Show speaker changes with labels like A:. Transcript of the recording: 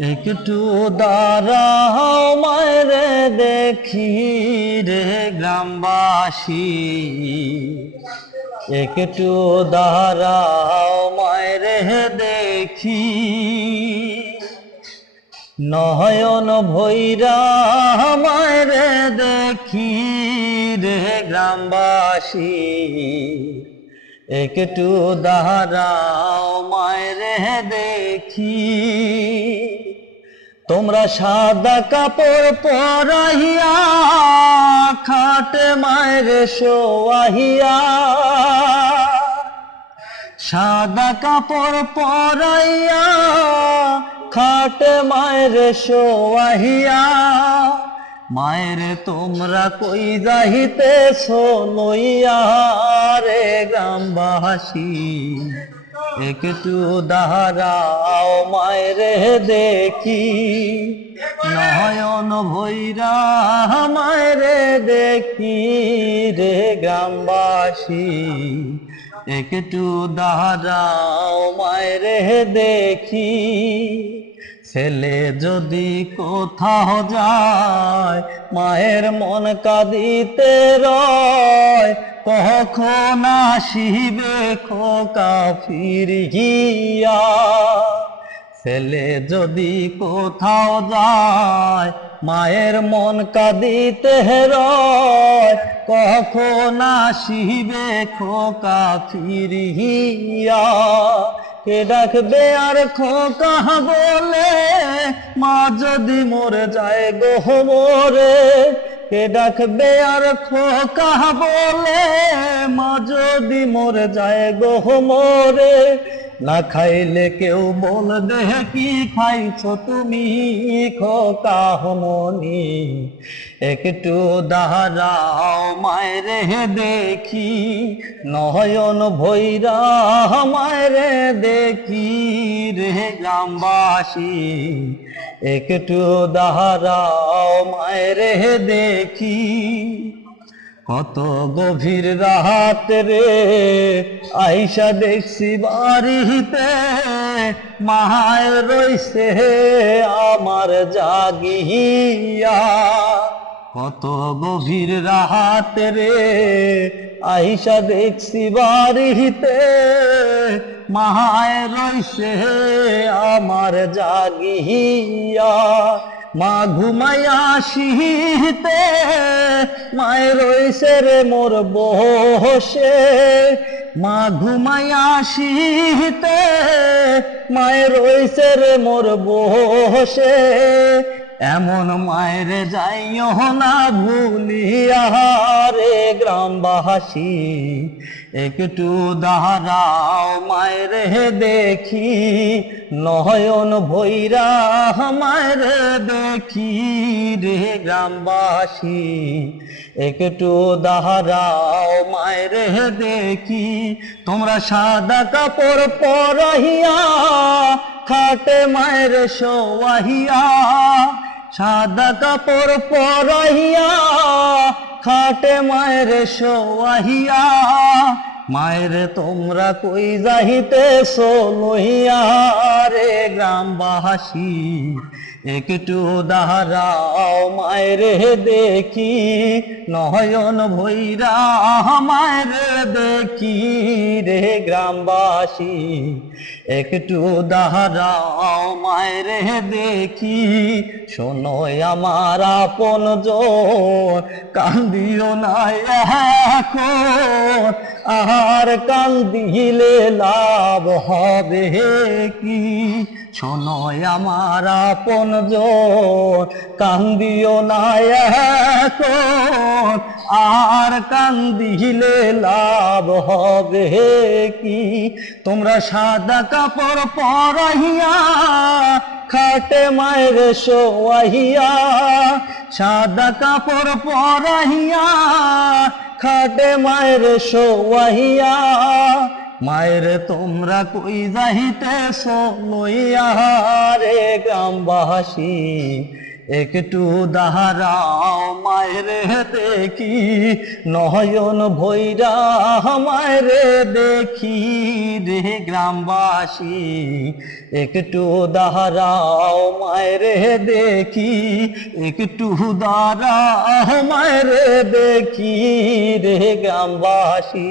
A: একটু দাঁড়াও মায়েরে দেখি রে গ্রামবাসী। একটু দাঁড়াও মায়েরে দেখি। নয়ন ভৈরা মায়েরে দেখি রে গ্রামবাসী। একটু দাঁড়াও মায়েরে দেখি। তোমরা সাদা কাপড় পরাহিয়া, খাটে মায়ের শোয়াহিয়া সাদা কাপড় পরাইয়া, খাটে মায়ের শোয়াহিয়া মায়ের তোমরা কই যাহিতে লইয়া রে গ্রামবাসী? একটু দাঁড়াও মায়ের দেখি। নয়ন ভৈরা মায়ের দেখি রে গ্রামবাসী। একটু দাঁড়াও মায়ের দেখি। ছেলে যদি কোথাও যায়, মায়ের মন কাঁদিতে রয়। কখন আসিবে খোকা ফিরিয়া ছেলে যদি কোথাও যায়, মায়ের মন কাঁদিতে রয়। কখন আসিবে খোকা ফিরিয়া কে ডাকবে আর খোকা বলে? মা যদি মরে যায় গো মরে কে ডাকবে আর খোকা বলে? মা যদি মরে যায় গো মরে। না খাইলে কেউ বলবে কি খাইছ তুমি খোকা হমনি একটু দাঁড়াও মায়েরে দেখি, নয়ন ভৈরা মায়েরে দেখি রে গ্রামবাসী। একটু দাহারাও মায়ের দেখি। কত গভীর রাহাত রে আইসা দেখছি বাড়িতে মায় রইছে আমার জাগিয়া। কত গভীর রাত রে, আইসা দেখছি বাড়িতে। মায়ের রইছে আমার জাগিয়া। মা ঘুমাইয়া শীতে মায়ের রইছে রে মোর বসে। মা ঘুমাইয়া শীতে মায়ের রইছে রে মোর বসে। এমন মায়ের যাইও না ভুলিয়া রে গ্রামবাসী। একটু দাঁড়াও মায়ের দেখি, নয়ন ভৈরা মায়ের দেখি রে গ্রামবাসী। একটু দাঁড়াও মায়ের দেখি, তোমরা সাদা কাপড় পরাইয়া খাটে মায়ের শোয়াহিয়া। সাদা কাপড় পরাইয়া খাটে মায়ের শোয়াহিয়া মায়ের তোমরা কই যাহিতে লইয়া? রে গ্রামবাসী, একটু দাঁড়াও মায়ের দেখি, নয়ন ভৈরা মায়ের দেখি রে গ্রামবাসী। একটু দাঁড়াও মায়ের দেখি, শোনো আমার আপন জন কান্দিও না এখন। আর কান্দিলে লাভ হবে কি? শোনো আমার আপন জন কান্দিও না আর কান্দিলে লাভ হবে কি? তোমরা সাদা কাপড় পরাইয়া খাটে মায়ের শোয়াহিয়া, সাদা কাপড় পরাইয়া খাটে মায়ের শোয়াহিয়া মায়ের তোমরা কই যাইতে লইয়া রে গ্রামবাসী, একটু দাহারাও মায়ের দেখি। নয়ন ভৈরা মায়ের দেখি রে গ্রামবাসী, একটু দাহারাও মায়ের দেখি। একটু দাঁড়াও মায়ের দেখি রে গ্রামবাসী।